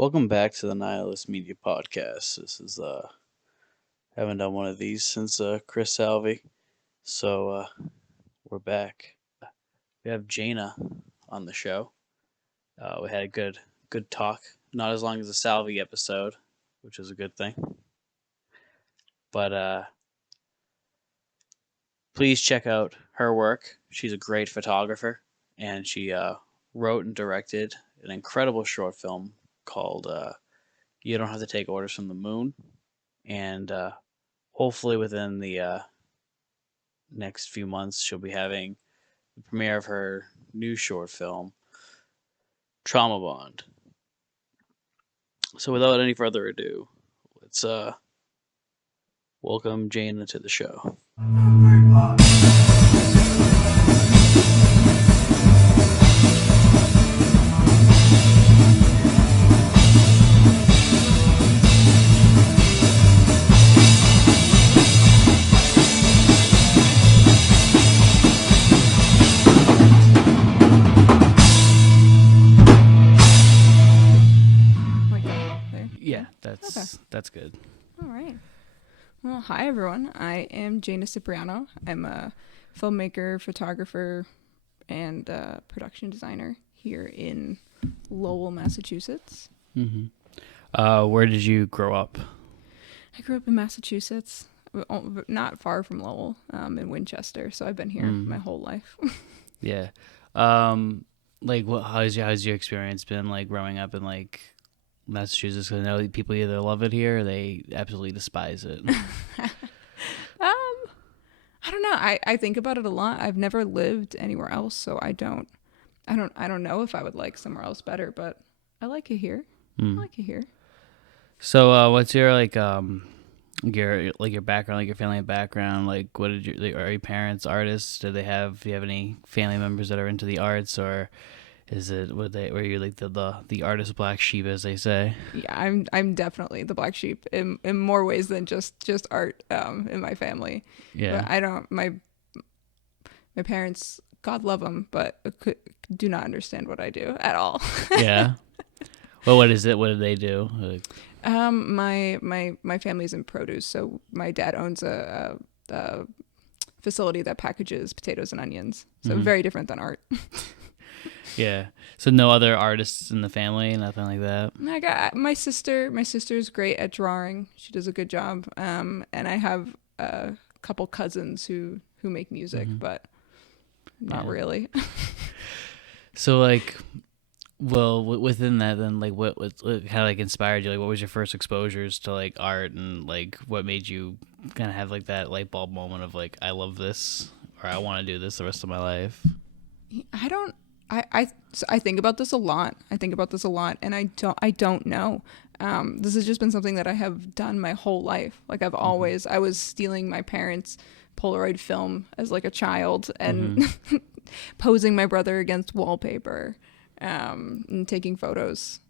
Welcome back to the Nihilist Media Podcast. This is haven't done one of these since Chris Salvi, so we're back. We have Jaina on the show. We had a good talk, not as long as the Salvi episode, which is a good thing. But please check out her work. She's a great photographer, and she wrote and directed an incredible short film called "You Don't Have to Take Orders from the Moon," and hopefully within the next few months she'll be having the premiere of her new short film, Trauma Bond. So without any further ado, let's welcome Jaina to the show. Yeah, that's good. All right. Well, hi everyone. I am Jaina Cipriano. I'm a filmmaker, photographer, and production designer here in Lowell, Massachusetts. Mm-hmm. Where did you grow up? I grew up in Massachusetts, not far from Lowell, in Winchester. So I've been here my whole life. Yeah. How's your experience been like growing up in like Massachusetts? 'Cause I know people either love it here or they absolutely despise it. I don't know. I think about it a lot. I've never lived anywhere else, so I don't know if I would like somewhere else better, but I like it here. I like it here. So, what's your your background, like your family background? Like, what did are your parents artists? Do you have any family members that are into the arts, or were you like the artist black sheep, as they say? Yeah, I'm definitely the black sheep in more ways than just art in my family. Yeah. But I don't my parents, God love them, but do not understand what I do at all. Yeah. Well, what is it? What do they do? My family's in produce, so my dad owns a facility that packages potatoes and onions. So very different than art. Yeah. So no other artists in the family, nothing like that. I got my sister. My sister's great at drawing. She does a good job. And I have a couple cousins who make music, but not really. So within that, then what kind of like inspired you? Like, what was your first exposures to like art, and like what made you kind of have like that light bulb moment of like, I love this, or I want to do this the rest of my life? I think about this a lot. And I don't know. This has just been something that I have done my whole life. Like I was stealing my parents' Polaroid film as like a child and posing my brother against wallpaper, and taking photos.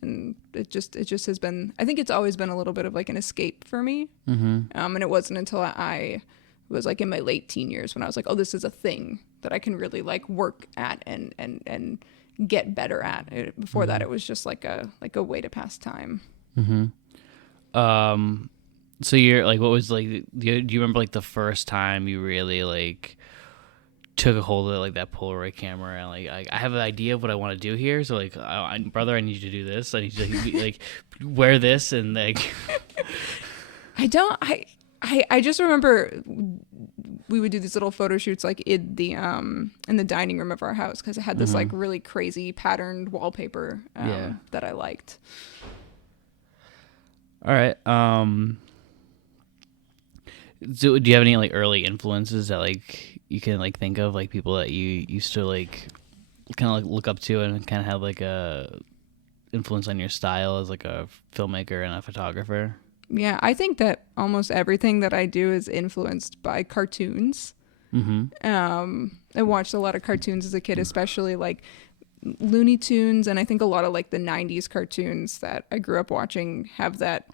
And it just has been, I think it's always been a little bit of like an escape for me. And it wasn't until I was like in my late teen years when I was like, oh, this is a thing that I can really like work at and get better at. Before that, it was just like a way to pass time. So you're like, what was like? Do you remember like the first time you really like took a hold of like that Polaroid camera and like I have an idea of what I want to do here? So like, brother, I need you to do this. I need you to like wear this and like. I just remember we would do these little photo shoots like in the dining room of our house because it had this like really crazy patterned wallpaper that I liked. All right. So do you have any like early influences that like you can like think of, like people that you used to like kind of like look up to and kind of have like a influence on your style as like a filmmaker and a photographer? Yeah, I think that almost everything that I do is influenced by cartoons. I watched a lot of cartoons as a kid, especially like Looney Tunes, and I think a lot of like the 90s cartoons that I grew up watching have that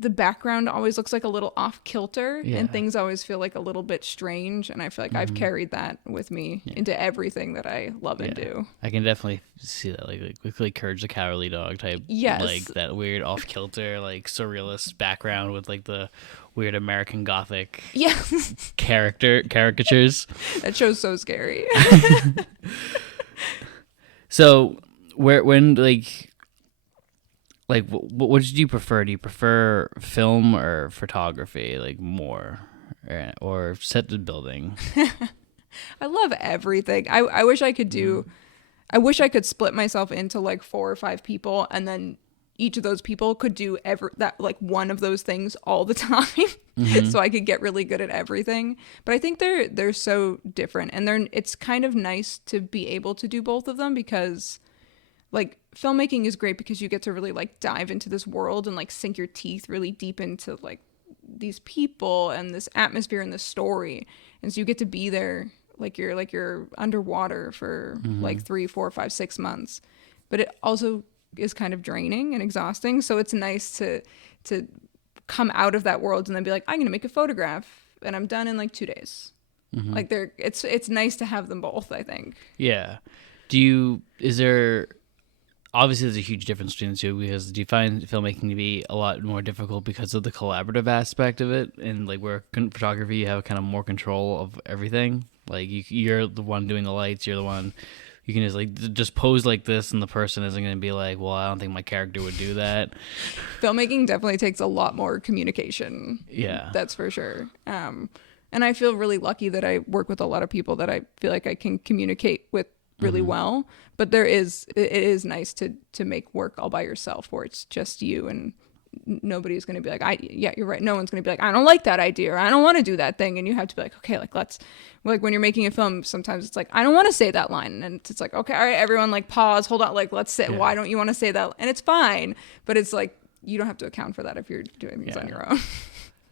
the background always looks like a little off kilter, Yeah. and things always feel like a little bit strange. And I feel like I've carried that with me into everything that I love and do. I can definitely see that, like Courage the Cowardly Dog type, Yes. like that weird off kilter, like surrealist background with like the weird American Gothic Yeah. caricatures. That show's so scary. So when what did you prefer? Do you prefer film or photography, like more, or set the building? I love everything. I wish I could do, I wish I could split myself into like 4 or 5 people, and then each of those people could do like one of those things all the time. So I could get really good at everything. But I think they're so different, and it's kind of nice to be able to do both of them, because like filmmaking is great because you get to really like dive into this world and like sink your teeth really deep into like these people and this atmosphere and this story. And so you get to be there like you're underwater for like 3, 4, 5, 6 months. But it also is kind of draining and exhausting. So it's nice to come out of that world and then be like, I'm gonna make a photograph and I'm done in like 2 days. Like it's nice to have them both, I think. Yeah. Obviously there's a huge difference between the two, because do you find filmmaking to be a lot more difficult because of the collaborative aspect of it, and like where photography you have kind of more control of everything? Like you're the one doing the lights, you're the one, you can just pose like this, and the person isn't going to be like, well, I don't think my character would do that. Filmmaking definitely takes a lot more communication. Yeah. That's for sure. And I feel really lucky that I work with a lot of people that I feel like I can communicate with really well. But it is nice to make work all by yourself, where it's just you, and nobody's going to be like, yeah, you're right. No one's going to be like, I don't like that idea, or I don't want to do that thing. And you have to be like, okay, like when you're making a film, sometimes it's like, I don't want to say that line. And it's like, okay, all right, everyone, like pause, hold on. Like, let's sit. Yeah. Why don't you want to say that? And it's fine. But it's like, you don't have to account for that if you're doing things on your own.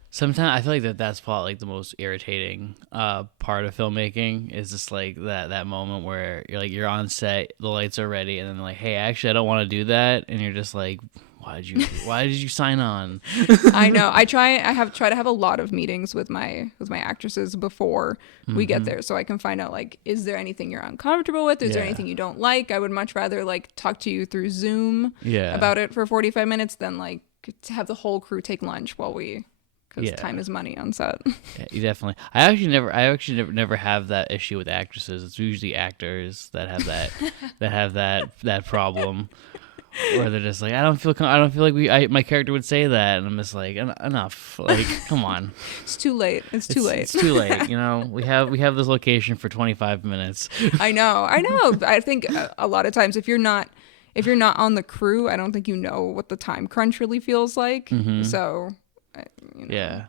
Sometimes I feel like that's probably like the most irritating part of filmmaking, is just like that moment where you're on set, the lights are ready, and then like, hey, actually I don't want to do that, and you're just like, why did you sign on? I know. I try to have a lot of meetings with my actresses before we get there, so I can find out like, is there anything you're uncomfortable with? Is there anything you don't like? I would much rather like talk to you through Zoom about it for 45 minutes than like to have the whole crew take lunch while because time is money on set. Yeah, you definitely. I actually never have that issue with actresses. It's usually actors that have that problem, where they're just like, I don't feel like my character would say that, and I'm just like, enough. Like, come on. It's too late. It's too late. It's too late. You know, we have this location for 25 minutes. I know. I think a lot of times if you're not on the crew, I don't think you know what the time crunch really feels like. So. Yeah,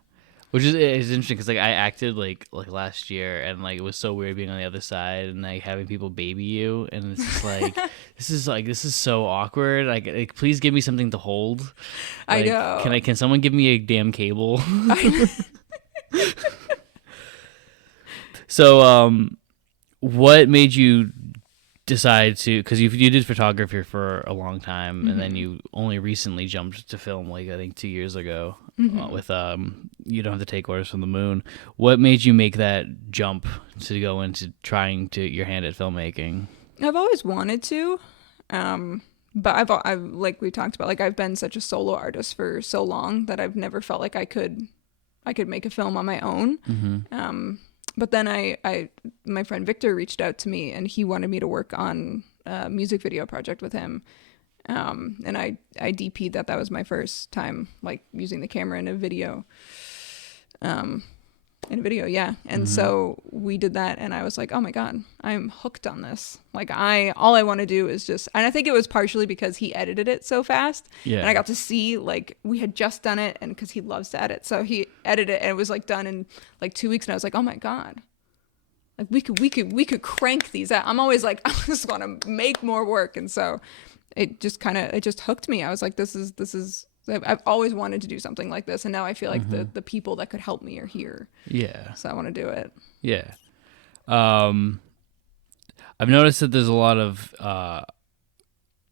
which is interesting, because like I acted like last year, and like it was so weird being on the other side and like having people baby you, and it's just like this is so awkward. Like please give me something to hold. Like, I know. Can someone give me a damn cable? So what made you decide to, because you did photography for a long time, and then you only recently jumped to film, like I think 2 years ago, with You Don't Have to Take Orders from the Moon. What made you make that jump to go into trying to your hand at filmmaking? I've always wanted to, but I've like we talked about, like I've been such a solo artist for so long that I've never felt like I could make a film on my own. But then my friend Victor reached out to me, and he wanted me to work on a music video project with him. And I DP'd that. That was my first time like using the camera in a video. Yeah. And so we did that, and I was like, oh my God, I'm hooked on this. Like all I want to do is just, and I think it was partially because he edited it so fast. Yeah. And I got to see, like, we had just done it, and because he loves to edit. So he edited it, and it was like done in like 2 weeks. And I was like, oh my God, like we could crank these out. I'm always like, I just want to make more work. And so it just hooked me. I was like, this is, I've always wanted to do something like this, and now I feel like the people that could help me are here. Yeah. So I want to do it. Yeah. I've noticed that there's a lot of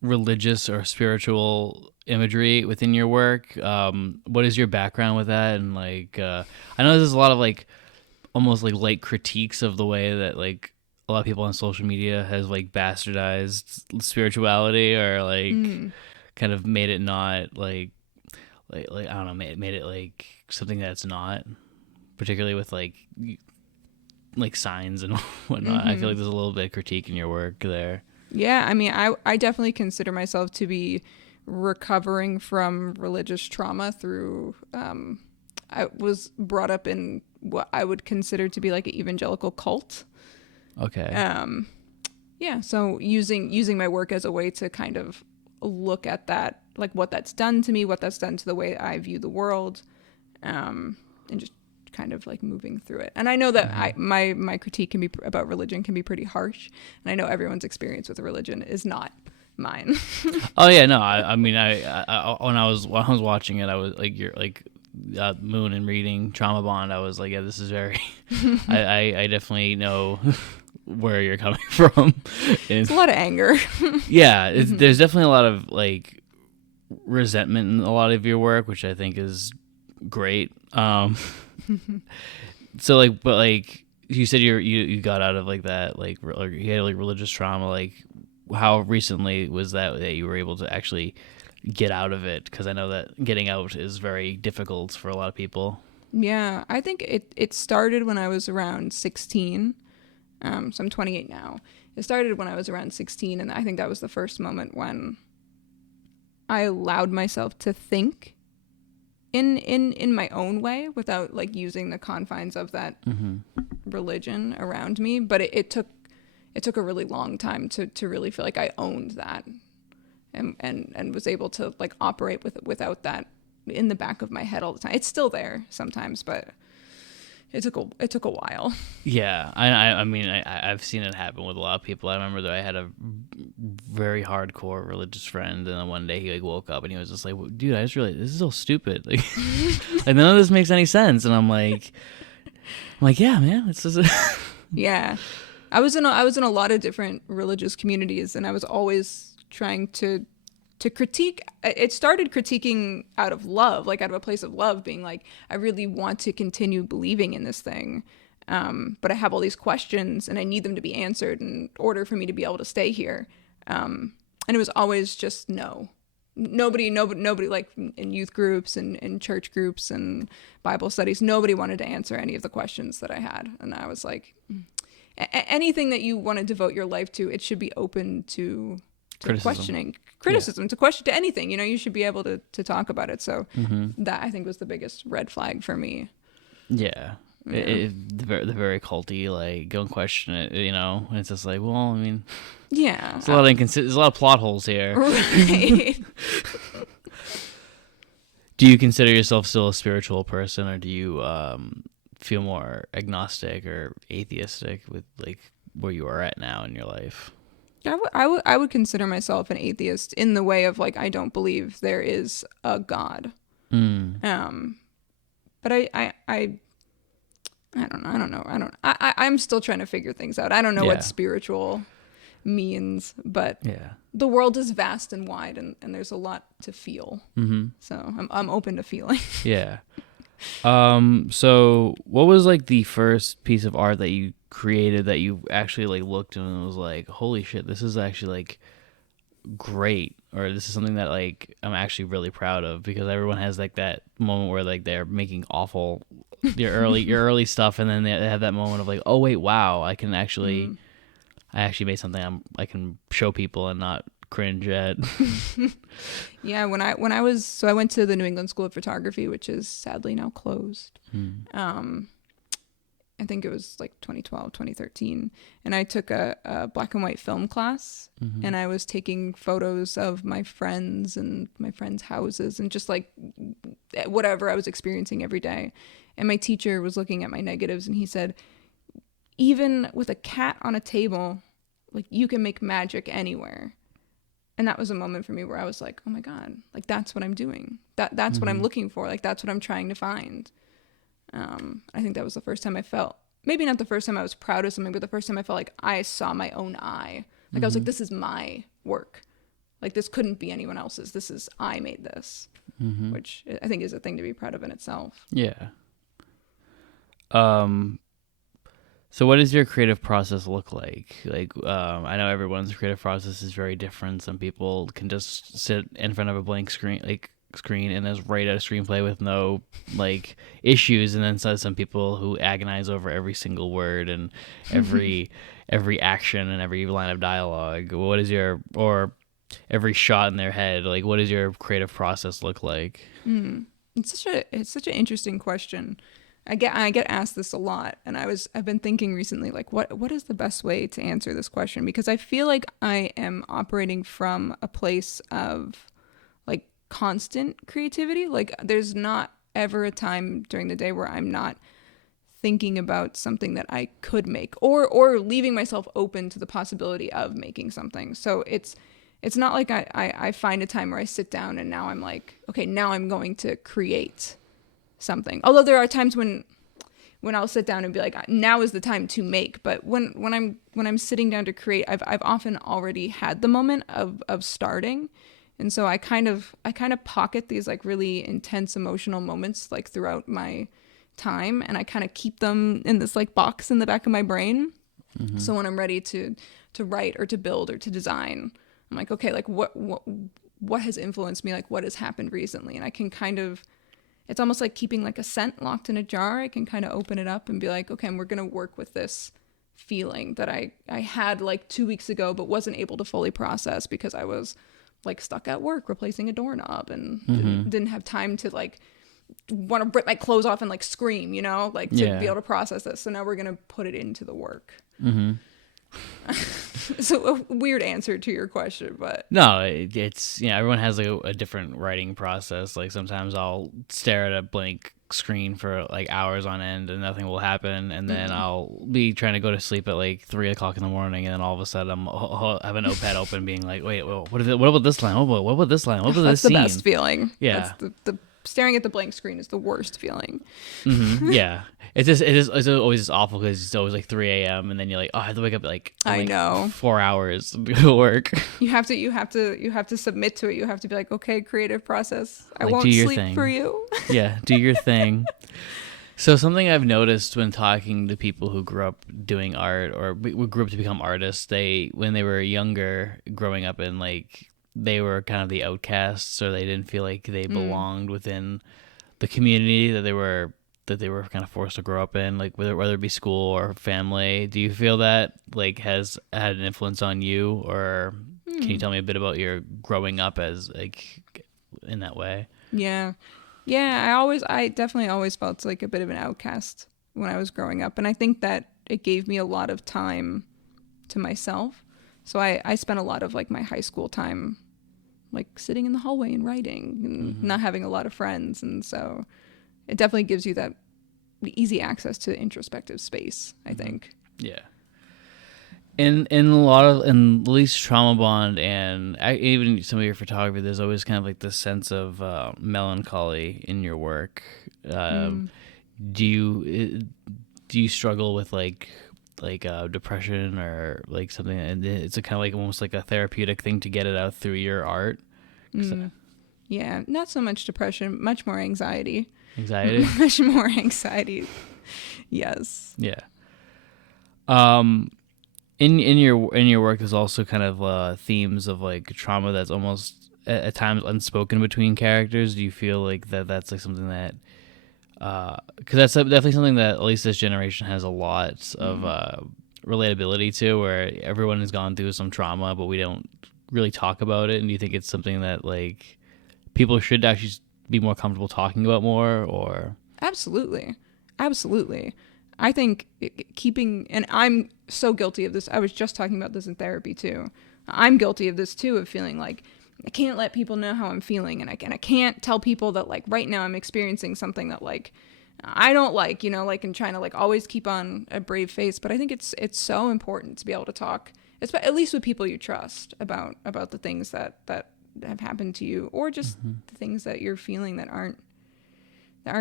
religious or spiritual imagery within your work. What is your background with that? And like, I know there's a lot of like almost like late critiques of the way that like a lot of people on social media has like bastardized spirituality or like Mm. kind of made it not like I don't know, made it like something that's not, particularly with like signs and whatnot. I feel Mm-hmm. like there's a little bit of critique in your work there. Yeah, I mean, I definitely consider myself to be recovering from religious trauma through. I was brought up in what I would consider to be like an evangelical cult. Okay. Um, yeah, so using my work as a way to kind of look at that, like what that's done to me, what that's done to the way I view the world, and just kind of like moving through it. And I know that my critique can be about religion can be pretty harsh, and I know everyone's experience with religion is not mine. Oh yeah, no. I mean, when I was watching it, I was like, you're like Moon and reading Trauma Bond. I was like, yeah, this is very. I definitely know where you're coming from. It's a lot of anger. Yeah, there's definitely a lot of like resentment in a lot of your work, which I think is great. So like, but like you said, you got out of like that, like you had like religious trauma. Like, how recently was that you were able to actually get out of it? Because I know that getting out is very difficult for a lot of people. Yeah, I think it started when I was around 16. So I'm 28 now. It started when I was around 16, and I think that was the first moment when I allowed myself to think in my own way without like using the confines of that religion around me. But it took a really long time to really feel like I owned that and was able to like operate without that in the back of my head all the time. It's still there sometimes, but it took a while. Yeah, I mean, I've seen it happen with a lot of people. I remember that I had a very hardcore religious friend, and then one day he like woke up and he was just like, "Dude, I just realized this is so stupid. Like, like none of this makes any sense." And I'm like, yeah, man, it's just Yeah, I was in a lot of different religious communities, and I was always trying to critique. It started critiquing out of love, like out of a place of love, being like, I really want to continue believing in this thing, but I have all these questions and I need them to be answered in order for me to be able to stay here. And it was always just no. Nobody like in youth groups and in church groups and Bible studies, nobody wanted to answer any of the questions that I had. And I was like, anything that you want to devote your life to, it should be open to questioning, criticism, to question, to anything. You should be able to talk about it. So that I think was the biggest red flag for me. yeah. The very culty, like, go and question it, and it's just like, well, I mean, Yeah, there's a lot of plot holes here. right. Do you consider yourself still a spiritual person, or do you feel more agnostic or atheistic with like where you are at now in your life? I would consider myself an atheist in the way of like I don't believe there is a God. But I don't know. I'm still trying to figure things out. I don't know Yeah. what spiritual means, but Yeah. the world is vast and wide, and there's a lot to feel. So I'm open to feeling. Yeah. So what was like the first piece of art that you created that you actually like looked and was like, holy shit, this is actually like great, or this is something that like I'm actually really proud of? Because everyone has like that moment where like they're making awful your early stuff, and then they have that moment of like, oh wait, wow, I actually made something I can show people and not cringe at. Yeah, when I went to the New England School of Photography, which is sadly now closed. I think it was like 2012, 2013. And I took a black and white film class, and I was taking photos of my friends and my friends' houses and just like whatever I was experiencing every day. And my teacher was looking at my negatives, and he said, even with a cat on a table, like you can make magic anywhere. And that was a moment for me where I was like, oh my God, like that's what I'm doing. That's what I'm looking for. Like that's what I'm trying to find. I think that was the first time I felt, maybe not the first time I was proud of something, but the first time I felt like I saw my own eye. Like I was like, this is my work. Like, this couldn't be anyone else's. This is, I made this, which I think is a thing to be proud of in itself. Yeah. So what does your creative process look like? I know everyone's creative process is very different. Some people can just sit in front of a blank screen, and just write a screenplay with no issues, and then some people who agonize over every single word and every every action and every line of dialogue. What is or every shot in their head? What does your creative process look like? It's such an interesting question. I get asked this a lot, and I've been thinking recently, what is the best way to answer this question? Because I feel like I am operating from a place of constant creativity. There's not ever a time during the day where I'm not thinking about something that I could make, or leaving myself open to the possibility of making something. So it's not like I find a time where I sit down and now I'm like, okay, now I'm going to create something. Although there are times when I'll sit down and be like, now is the time to make. But when I'm sitting down to create, I've often already had the moment of starting. And so I kind of pocket these really intense emotional moments throughout my time, and I kind of keep them in this box in the back of my brain. So when I'm ready to write or to build or to design, I'm like, okay, what has influenced me? What has happened recently? And I can it's almost like keeping a scent locked in a jar. I can kind of open it up and be like, okay, and we're going to work with this feeling that I had 2 weeks ago, but wasn't able to fully process because I was stuck at work replacing a doorknob and didn't have time to want to rip my clothes off and scream, to be able to process this. So now we're going to put it into the work. So a weird answer to your question, but no, it's everyone has a different writing process. Sometimes I'll stare at a blank screen for hours on end and nothing will happen, and then I'll be trying to go to sleep at 3 o'clock in the morning, and then all of a sudden I have a notepad open being like, wait, well, what about this line? What about this line? What about this scene? That's the best feeling. Yeah. That's the staring at the blank screen is the worst feeling. Yeah. It's always awful because it's always 3 a.m. and then you're like, oh, I have to wake up I know 4 hours to go to work. You have to submit to it. You have to be like, okay, creative process. I won't do your sleep thing. for you. Yeah, do your thing. So something I've noticed when talking to people who grew up doing art or grew up to become artists, when they were younger, growing up in they were kind of the outcasts, or they didn't feel like they belonged within the community that they were kind of forced to grow up in, whether it be school or family. Do you feel that has had an influence on you, or can you tell me a bit about your growing up as in that way? Yeah. I definitely always felt a bit of an outcast when I was growing up, and I think that it gave me a lot of time to myself. So I spent a lot of my high school time sitting in the hallway and writing and not having a lot of friends, and so it definitely gives you that easy access to introspective space, I think. Yeah. In a lot of, in at least Trauma Bond and even some of your photography, there's always kind of this sense of melancholy in your work. Do you struggle with depression or something, and it's a kind of almost a therapeutic thing to get it out through your art? Yeah, not so much depression, much more anxiety. Much more anxiety. Yes. Yeah. In your work, there's also kind of themes of trauma that's almost at times unspoken between characters. Do you feel that's something that because that's definitely something that at least this generation has a lot of relatability to, where everyone has gone through some trauma, but we don't really talk about it? And do you think it's something that people should actually be more comfortable talking about more? Or absolutely I think and I'm so guilty of this. I was just talking about this in therapy too. I'm guilty of this too, of feeling I can't let people know how I'm feeling, and I can't tell people that right now I'm experiencing something that I don't and trying to always keep on a brave face. But I think it's so important to be able to talk, at least with people you trust, about the things that have happened to you, or just the things that you're feeling that aren't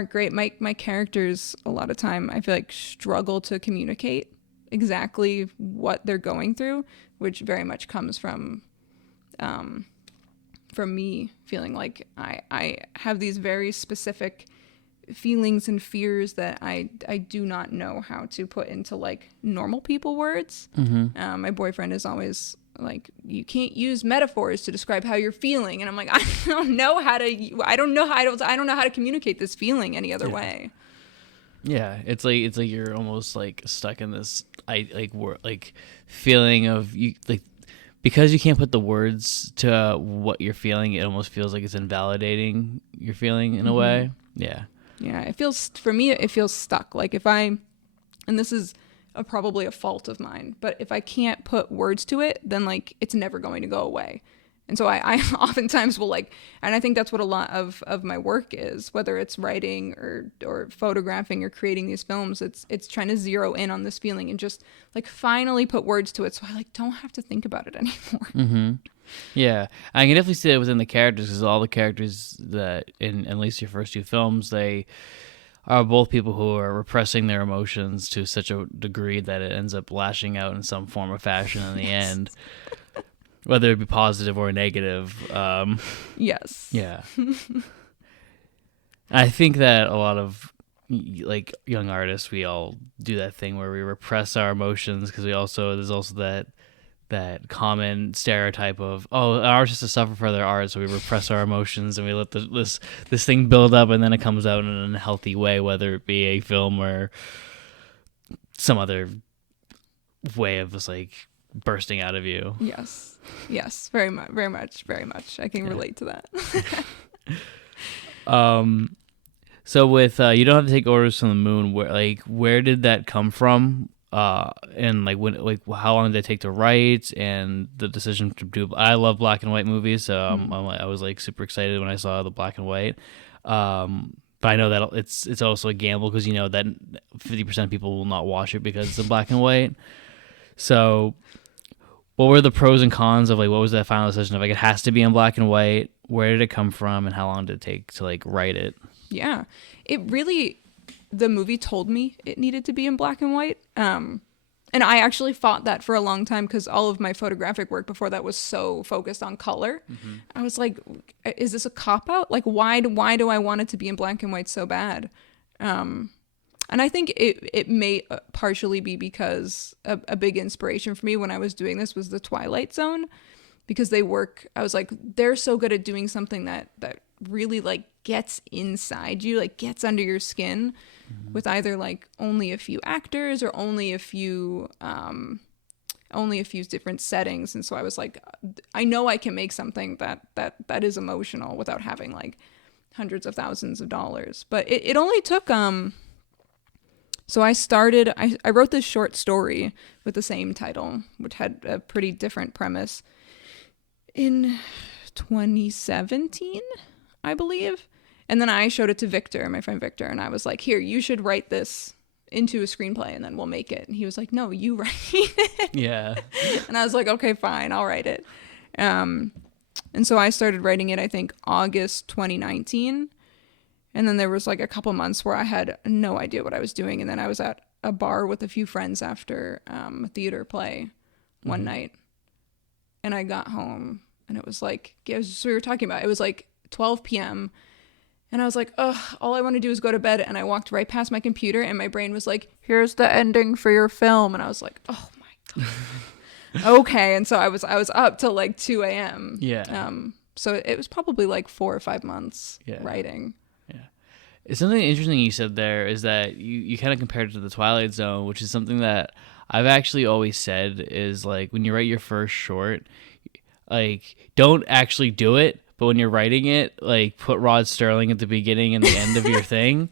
great. My characters a lot of time, I feel struggle to communicate exactly what they're going through, which very much comes from from me feeling like I have these very specific feelings and fears that I do not know how to put into like normal people words. My boyfriend is always like, you can't use metaphors to describe how you're feeling, and I'm like, I don't know how to communicate this feeling any other way. Yeah, it's like you're almost like stuck in this feeling of you, like, because you can't put the words to what you're feeling. It almost feels like it's invalidating your feeling in a way. Yeah. Yeah, it feels, for me, it feels stuck. Like if I, and this is probably a fault of mine, but if I can't put words to it, then like it's never going to go away. And so I oftentimes will like, and I think that's what a lot of my work is, whether it's writing or photographing or creating these films, it's trying to zero in on this feeling and just like finally put words to it so I like don't have to think about it anymore. Yeah, I can definitely see that within the characters, because all the characters that in at least your first two films, they are both people who are repressing their emotions to such a degree that it ends up lashing out in some form or fashion in the end, whether it be positive or negative. Yes. Yeah. I think that a lot of like young artists, we all do that thing where we repress our emotions, because there's also that common stereotype of, oh, artists to suffer for their art, so we repress our emotions and we let this thing build up, and then it comes out in an unhealthy way, whether it be a film or some other way of just like bursting out of you. Yes, very much. I can relate to that. So with You Don't Have to Take Orders from the Moon, where did that come from? And like how long did it take to write, and the decision to do? I love black and white movies, so I was like super excited when I saw the black and white. But I know that it's also a gamble, because you know that 50% of people will not watch it because it's in black and white. So, what were the pros and cons of like, what was that final decision of like, it has to be in black and white? Where did it come from, and how long did it take to like write it? Yeah, the movie told me it needed to be in black and white. And I actually fought that for a long time, because all of my photographic work before that was so focused on color. I was like, is this a cop-out? Like, why do I want it to be in black and white so bad? And I think it may partially be because a big inspiration for me when I was doing this was the Twilight Zone, because I was like, they're so good at doing something that really like gets inside you, like gets under your skin, with either like only a few actors or only a few different settings. And so I was like, I know I can make something that is emotional without having like hundreds of thousands of dollars. But it only took so I wrote this short story with the same title, which had a pretty different premise, in 2017, I believe. And then I showed it to Victor, my friend Victor, and I was like, here, you should write this into a screenplay and then we'll make it. And he was like, no, you write it. Yeah. And I was like, okay, fine, I'll write it. And so I started writing it, I think, August 2019. And then there was like a couple months where I had no idea what I was doing. And then I was at a bar with a few friends after a theater play one night. And I got home and it was like, so we were talking about, it was like 12 p.m. And I was like, ugh, all I want to do is go to bed. And I walked right past my computer and my brain was like, here's the ending for your film. And I was like, oh my God. Okay. And so I was up till like 2 a.m. Yeah. So it was probably like 4 or 5 months writing. Yeah. It's something interesting you said there is that you kind of compared it to the Twilight Zone, which is something that I've actually always said is like, when you write your first short, like, don't actually do it. But when you're writing it, like, put Rod Sterling at the beginning and the end of your thing,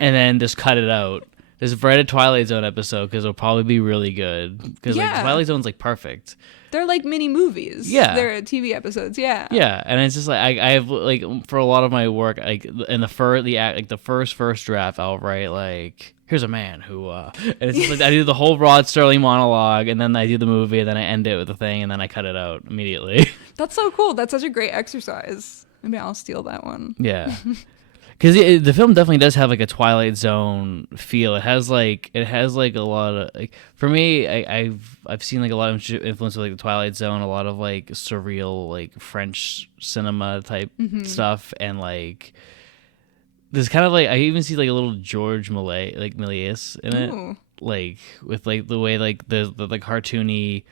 and then just cut it out. Just write a Twilight Zone episode, because it'll probably be really good. Because like Twilight Zone's like perfect. They're like mini movies. Yeah, they're TV episodes. Yeah. Yeah, and it's just like I have like, for a lot of my work, like in the first draft, I'll write like, here's a man who and it's just like I do the whole Rod Sterling monologue, and then I do the movie, and then I end it with the thing, and then I cut it out immediately. That's so cool. That's such a great exercise. Maybe I'll steal that one. Yeah. because the film definitely does have like a Twilight Zone feel. It has like a lot of like for me. I've seen like a lot of influence of like the Twilight Zone, a lot of like surreal like French cinema type stuff, and like there's kind of like I even see like a little George Méliès in it, Ooh. like with like the way like the cartoony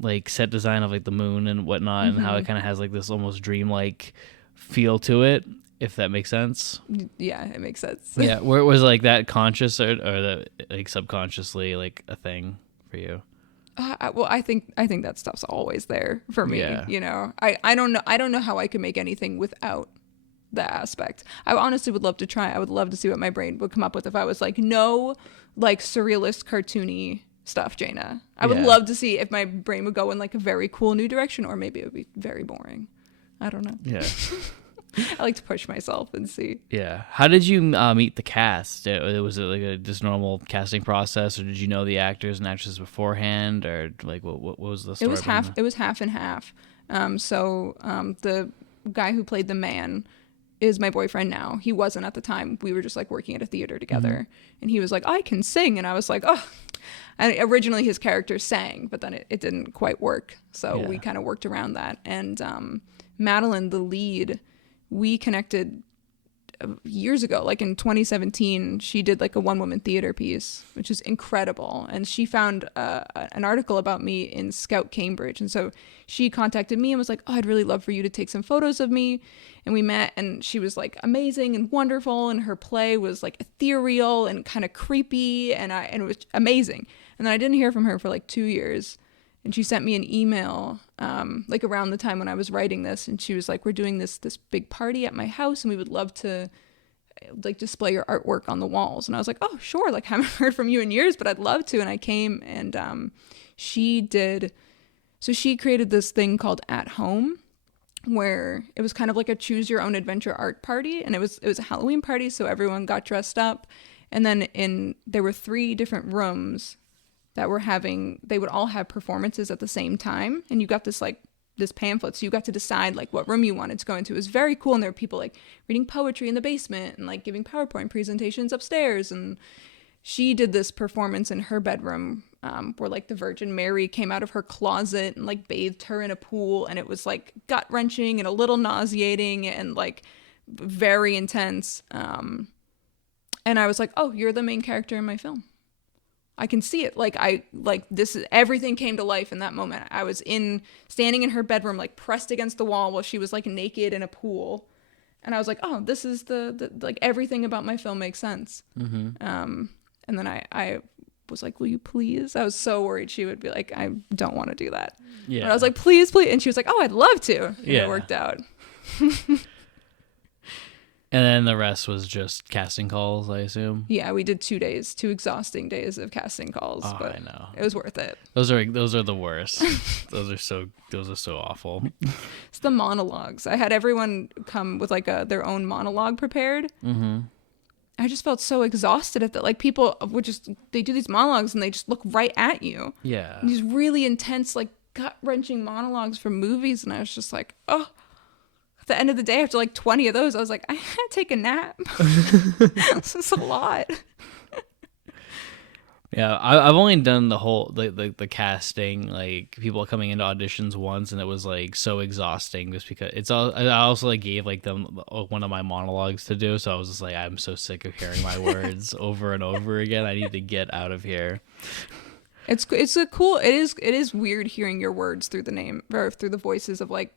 like set design of like the moon and whatnot, and how it kind of has like this almost dreamlike feel to it, if that makes sense. Yeah, it makes sense. Yeah, where it was like that conscious or that like subconsciously like a thing for you. Well, I think that stuff's always there for me. Yeah. You know, I don't know how I could make anything without that aspect. I honestly would love to try. I would love to see what my brain would come up with if I was like, no, like surrealist, cartoony stuff, Jaina. I would Yeah. love to see if my brain would go in like a very cool new direction, or maybe it would be very boring. I don't know. Yeah. I like to push myself and see. Yeah. How did you meet the cast? Was it like a just normal casting process, or did you know the actors and actresses beforehand, or like what was the story? It was half and half. The guy who played the man is my boyfriend now. He wasn't at the time. We were just like working at a theater together, and he was like, I can sing, and I was like, oh. And originally his character sang, but then it didn't quite work, so we kind of worked around that. And Madeline, the lead, we connected years ago, like in 2017. She did like a one-woman theater piece, which is incredible, and she found an article about me in Scout Cambridge, and so she contacted me and was like, oh, I'd really love for you to take some photos of me. And we met, and she was like amazing and wonderful, and her play was like ethereal and kind of creepy, and it was amazing. And then I didn't hear from her for like 2 years, and she sent me an email like around the time when I was writing this, and she was like, we're doing this big party at my house, and we would love to like display your artwork on the walls. And I was like, oh sure, like haven't heard from you in years, but I'd love to. And I came, and she created this thing called At Home, where it was kind of like a choose your own adventure art party, and it was a Halloween party, so everyone got dressed up. And then there were 3 different rooms that they would all have performances at the same time, and you got this pamphlet, so you got to decide like what room you wanted to go into. It was very cool, and there were people like reading poetry in the basement and like giving PowerPoint presentations upstairs. And she did this performance in her bedroom where like the Virgin Mary came out of her closet and like bathed her in a pool, and it was like gut-wrenching and a little nauseating and like very intense. And I was like, oh, you're the main character in my film. I can see it. Everything came to life in that moment. I was standing in her bedroom, like pressed against the wall while she was like naked in a pool. And I was like, oh, this is the like everything about my film makes sense. And then I was like, will you please? I was so worried she would be like, I don't want to do that. Yeah. But I was like, please. And she was like, oh, I'd love to. And it worked out. And then the rest was just casting calls, I assume. Yeah, we did 2 exhausting days of casting calls. Oh, but I know. It was worth it. Those are the worst. those are so awful. It's the monologues. I had everyone come with like their own monologue prepared. I just felt so exhausted at that. Like people they do these monologues and they just look right at you. Yeah. And these really intense, like gut-wrenching monologues from movies, and I was just like, oh. At the end of the day, after like 20 of those, I was like, I can't take a nap. This is a lot. Yeah, I've only done the whole the casting, like people coming into auditions once, and it was like so exhausting just because I also like gave like them one of my monologues to do, so I was just like, I'm so sick of hearing my words over and over again. I need to get out of here. It is weird hearing your words through the name or through the voices of like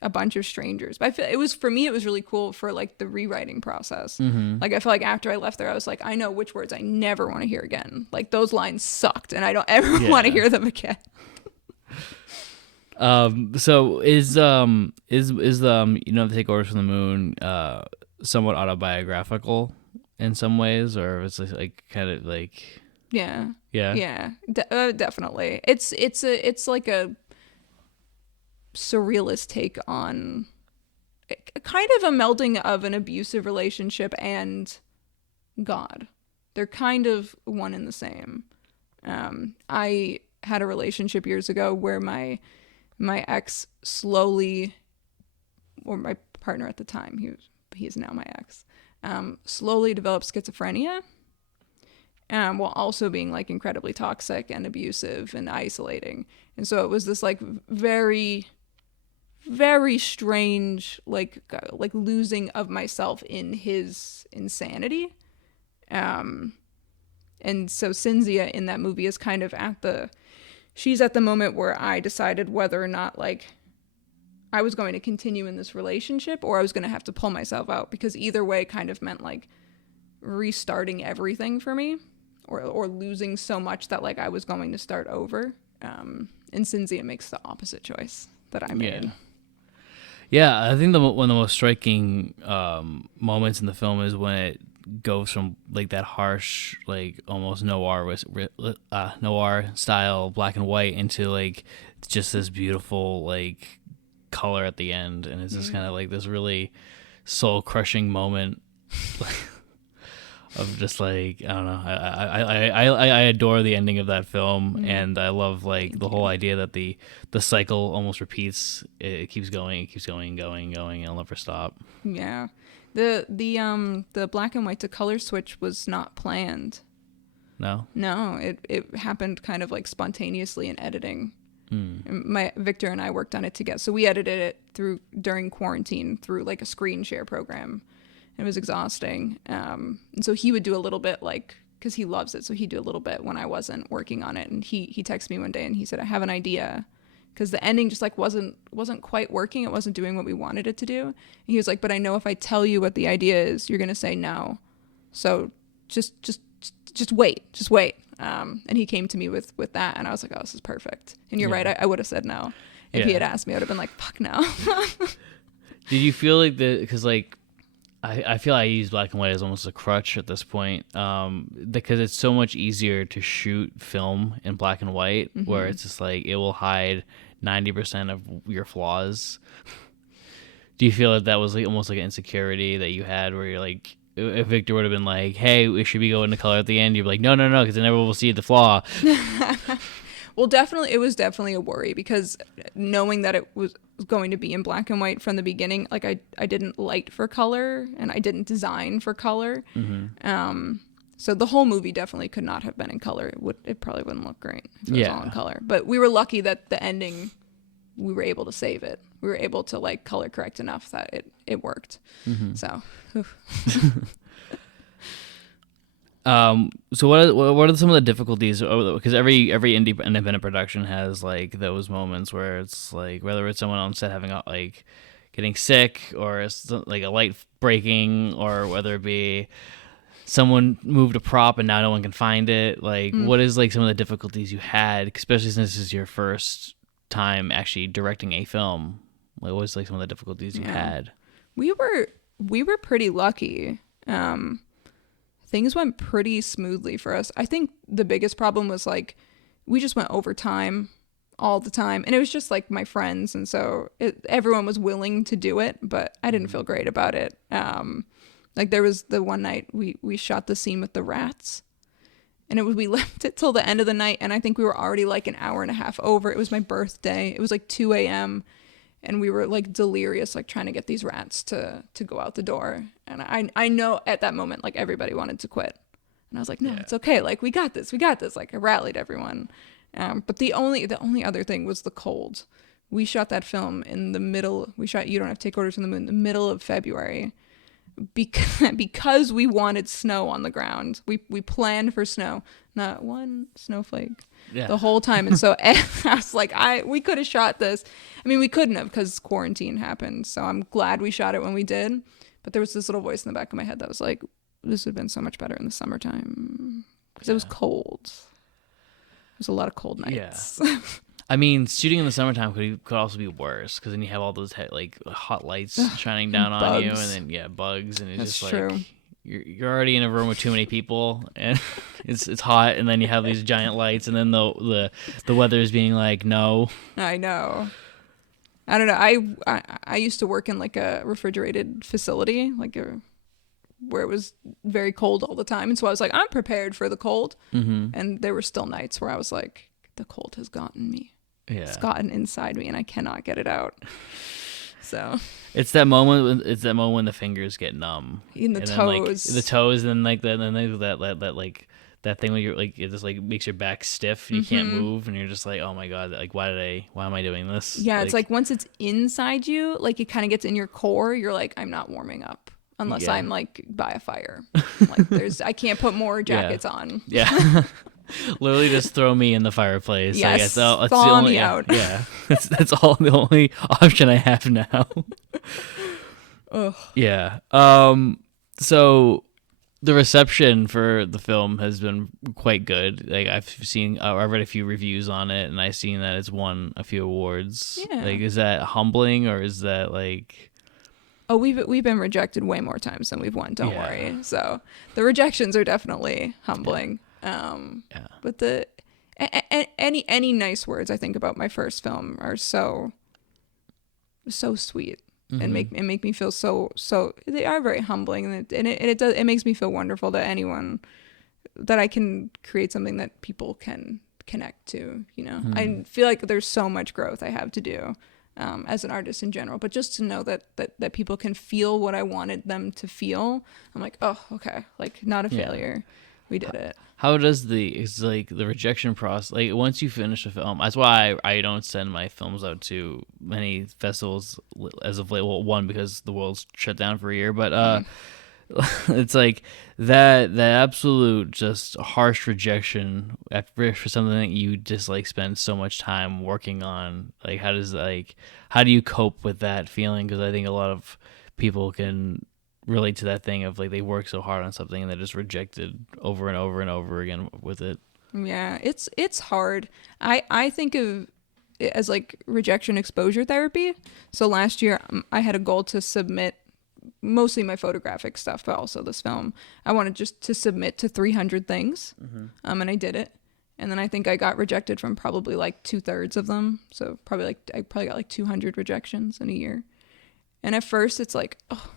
a bunch of strangers, but I feel for me it was really cool for like the rewriting process. Like I feel like after I left there, I was like, I know which words I never want to hear again. Like those lines sucked, and I don't ever want to hear them again. So is the Take Orders from the Moon somewhat autobiographical in some ways, or is it like kind of like definitely. It's like a surrealist take on kind of a melding of an abusive relationship and God. They're kind of one and the same. I had a relationship years ago where my ex slowly, or my partner at the time, he is now my ex, slowly developed schizophrenia, while also being like incredibly toxic and abusive and isolating. And so it was this like very, very strange like losing of myself in his insanity. And so Cynthia in that movie is kind of she's at the moment where I decided whether or not like I was going to continue in this relationship or I was going to have to pull myself out, because either way kind of meant like restarting everything for me, or losing so much that like I was going to start over. And Cynthia makes the opposite choice that I made. Yeah, I think one of the most striking moments in the film is when it goes from like that harsh, like almost noir style black and white into like just this beautiful like color at the end, and it's just kind of like this really soul crushing moment of just like, I don't know, I adore the ending of that film, and I love like the whole idea that the cycle almost repeats. It keeps going, going, and it'll never stop. Yeah. The black and white to color switch was not planned. No, it happened kind of like spontaneously in editing. Victor and I worked on it together, so we edited it during quarantine through like a screen share program. It was exhausting, and so he would do a little bit, like, because he loves it, so he'd do a little bit when I wasn't working on it. And he texted me one day and he said, I have an idea, because the ending just like wasn't quite working. It wasn't doing what we wanted it to do. And he was like, but I know if I tell you what the idea is, you're gonna say no, so just wait. And he came to me with that, and I was like, oh, this is perfect. And you're right, I would have said no if he had asked me. I would have been like, fuck no. Did you feel like because like I feel I use black and white as almost a crutch at this point, because it's so much easier to shoot film in black and white, where it's just like it will hide 90% of your flaws. Do you feel that was like almost like an insecurity that you had, where you're like, if Victor would have been like, hey, we should be going to color at the end, you'd be like, no, because I never will see the flaw. Well, definitely, it was definitely a worry, because knowing that it was going to be in black and white from the beginning, like I didn't light for color and I didn't design for color. So the whole movie definitely could not have been in color. It probably wouldn't look great if it was all in color. But we were lucky that the ending, we were able to save it. We were able to like color correct enough that it worked. So. So what are some of the difficulties? Because every independent production has like those moments where it's like, whether it's someone on set having like getting sick, or it's like a light breaking, or whether it be someone moved a prop and now no one can find it. Like, what is like some of the difficulties you had, especially since this is your first time actually directing a film? Like, what was like some of the difficulties you had? We were pretty lucky. Things went pretty smoothly for us. I think the biggest problem was like we just went overtime all the time, and it was just like my friends, and so everyone was willing to do it, but I didn't feel great about it. Like there was the one night we shot the scene with the rats, and we left it till the end of the night, and I think we were already like an hour and a half over. It was my birthday. It was like 2 a.m. and we were like delirious, like trying to get these rats to go out the door. And I know at that moment, like everybody wanted to quit. And I was like, no, it's okay. Like, we got this. Like, I rallied everyone. But the only other thing was the cold. We shot that film in the middle. We shot You Don't Have to Take Orders from the Moon in the middle of February. Because we wanted snow on the ground. We planned for snow. Not one snowflake. The whole time. And so I was like, we could have shot this. I mean, we couldn't have, because quarantine happened. So I'm glad we shot it when we did. But there was this little voice in the back of my head that was like, this would have been so much better in the summertime. Because it was cold. There was a lot of cold nights. Yeah. I mean, shooting in the summertime could also be worse, because then you have all those like hot lights shining down on you, and then bugs, and it's That's just true. Like you're already in a room with too many people, and it's hot, and then you have these giant lights, and then the weather is being like, no. I know. I don't know. I used to work in like a refrigerated facility, where it was very cold all the time, and so I was like, I'm prepared for the cold. And there were still nights where I was like, the cold has gotten me. It's gotten inside me, and I cannot get it out. So It's that moment. It's that moment when the fingers get numb, in the and then like toes. the toes, and like that like that thing when you're like it just like makes your back stiff and you can't move, and you're just like, oh my god, like why am I doing this? Yeah, it's like once it's inside you, like it kind of gets in your core. You're like, I'm not warming up unless Yeah. I'm like by a fire. Like I can't put more jackets on. Yeah. Literally just throw me in the fireplace. Yes, Like, that's the thaw only, me yeah, out. yeah. That's all the only option I have now. Ugh. Yeah. So the reception for the film has been quite good. Like I read a few reviews on it, and I've seen that it's won a few awards. Yeah. Like, is that humbling, or is that like? Oh, we've been rejected way more times than we've won. Don't Yeah. worry. So the rejections are definitely humbling. Yeah. But the any nice words I think about my first film are so sweet and make me feel so they are very humbling, and it makes me feel wonderful that anyone that I can create something that people can connect to. I feel like there's so much growth I have to do as an artist in general, but just to know that people can feel what I wanted them to feel, I'm like, oh, okay, like not a failure. We did it. How does the rejection process, like once you finish a film? That's why I don't send my films out to many festivals as of late. Well, one, because the world's shut down for a year, but it's like that absolute just harsh rejection for something that you just like spend so much time working on. Like how do you cope with that feeling? Because I think a lot of people can relate to that thing of like they work so hard on something and they're just rejected over and over and over again with it. Yeah, it's hard. I think of it as like rejection exposure therapy. So last year I had a goal to submit mostly my photographic stuff, but also this film. I wanted just to submit to 300 things, and I did it. And then I think I got rejected from probably like 2/3 of them. So I probably got like 200 rejections in a year. And at first it's like, oh,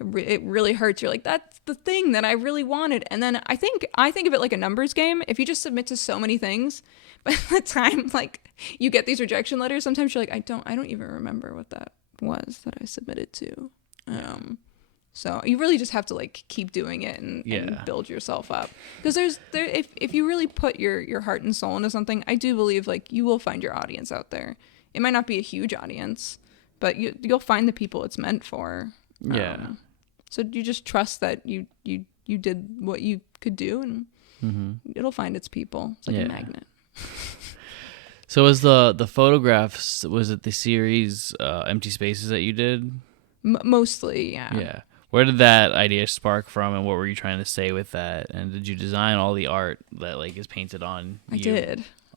it really hurts. You're like, that's the thing that I really wanted. And then I think of it like a numbers game. If you just submit to so many things, by the time like you get these rejection letters, sometimes you're like, I don't even remember what that was that I submitted to. So you really just have to like keep doing it and build yourself up, because if you really put your heart and soul into something, I do believe like you will find your audience out there. It might not be a huge audience, but you'll find the people it's meant for. So you just trust that you did what you could do, and it'll find its people. It's like a magnet. So was the photographs, was it the series Empty Spaces that you did? Mostly, yeah. Yeah. Where did that idea spark from, and what were you trying to say with that? And did you design all the art that like is painted on you?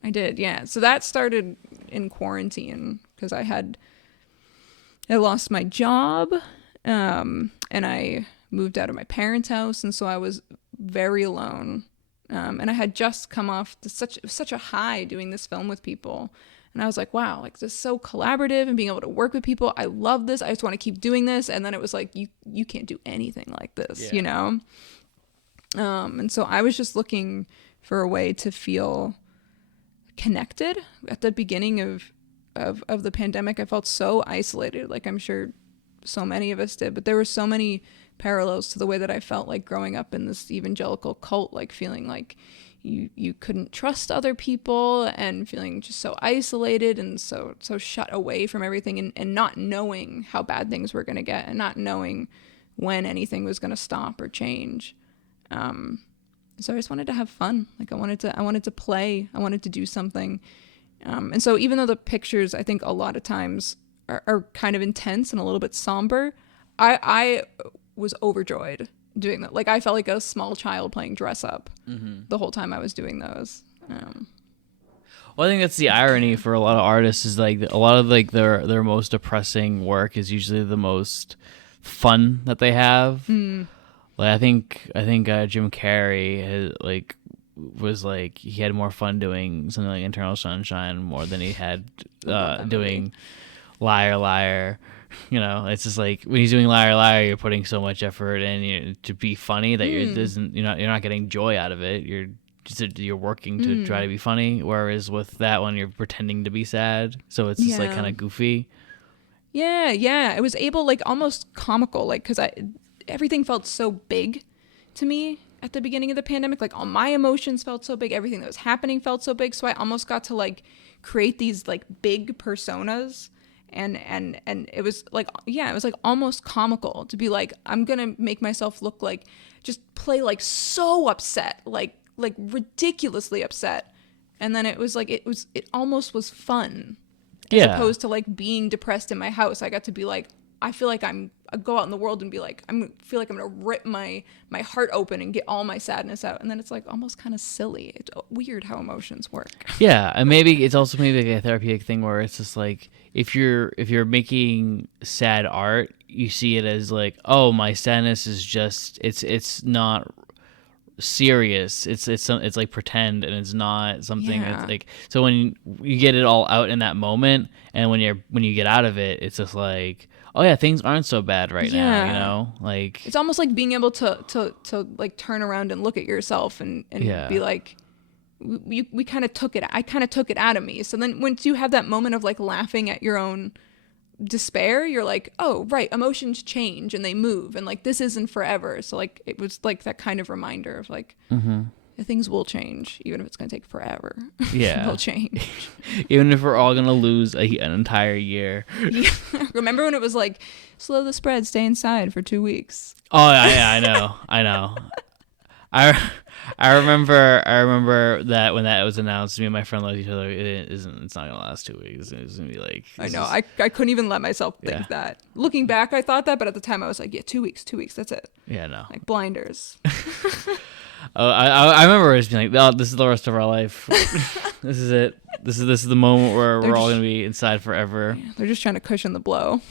I did, yeah. So that started in quarantine because I lost my job, and I moved out of my parents' house, and so I was very alone. And I had just come off such a high doing this film with people. And I was like, wow, like this is so collaborative and being able to work with people. I love this. I just want to keep doing this. And then it was like, you can't do anything like this, you know? And so I was just looking for a way to feel connected. At the beginning of the pandemic, I felt so isolated. Like I'm sure so many of us did, but there were so many parallels to the way that I felt like growing up in this evangelical cult, like feeling like you couldn't trust other people and feeling just so isolated and so shut away from everything, and not knowing how bad things were going to get and not knowing when anything was going to stop or change. So I just wanted to have fun. Like I wanted to play. I wanted to do something. And so even though the pictures, I think a lot of times are kind of intense and a little bit somber, I was overjoyed doing that. Like I felt like a small child playing dress up the whole time I was doing those. Well, I think that's the irony for a lot of artists, is like a lot of like their most depressing work is usually the most fun that they have. Like I think Jim Carrey was like he had more fun doing something like Eternal Sunshine more than he had doing Liar Liar. You know, it's just like when he's doing Liar Liar, you're putting so much effort in to be funny that you're not getting joy out of it. You're working to try to be funny. Whereas with that one, you're pretending to be sad, so it's just like kind of goofy. Yeah. It was able, like, almost comical, like, because everything felt so big to me at the beginning of the pandemic. Like, all my emotions felt so big. Everything that was happening felt so big. So I almost got to, like, create these, like, big personas. And it was like, yeah, it was like almost comical to be like, I'm gonna make myself look like, just play like so upset, like ridiculously upset. And then it was like, it almost was fun, as Yeah. opposed to like being depressed in my house. I got to be like, I feel like I go out in the world and be like, feel like I'm gonna rip my heart open and get all my sadness out. And then it's like almost kind of silly. It's weird how emotions work. Yeah, and maybe it's also maybe like a therapeutic thing where it's just like if you're making sad art, you see it as like, oh, my sadness is just it's not serious. It's like pretend, and it's not something. Yeah. It's like, so when you get it all out in that moment, and when you get out of it, it's just like, oh yeah, things aren't so bad right now. You Yeah. know, like It's almost like being able to like turn around and look at yourself and yeah, be like, we kind of took it. I kind of took it out of me. So then once you have that moment of like laughing at your own despair, you're like, oh right, emotions change and they move, and like this isn't forever. So like it was like that kind of reminder of like, things will change, even if it's gonna take forever. yeah. They'll change. Even if we're all gonna lose an entire year. Yeah. Remember when it was like, slow the spread, stay inside for 2 weeks? Oh yeah, I know. I remember that when that was announced, me and my friend looked at each other. It's not gonna last 2 weeks. It's gonna be like, I know. I couldn't even let myself think Yeah. that. Looking back, I thought that, but at the time I was like, yeah, 2 weeks, that's it. yeah, no. Like blinders. I remember just being like, oh, this is the rest of our life. This is it. This is the moment where They're we're all just- gonna be inside forever. They're just trying to cushion the blow.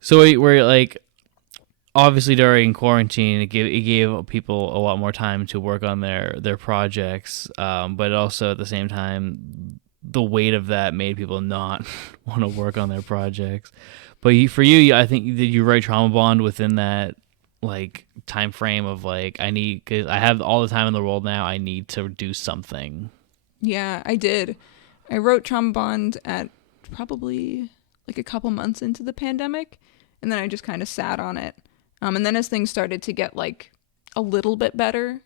So we're like, obviously during quarantine, it gave people a lot more time to work on their projects, but also at the same time, the weight of that made people not want to work on their projects. But for you, I think, did you write Trauma Bond within that like time frame of like, because I have all the time in the world now, I need to do something. Yeah, I did. I wrote Trauma Bond at probably like a couple months into the pandemic, and then I just kind of sat on it. And then as things started to get like a little bit better,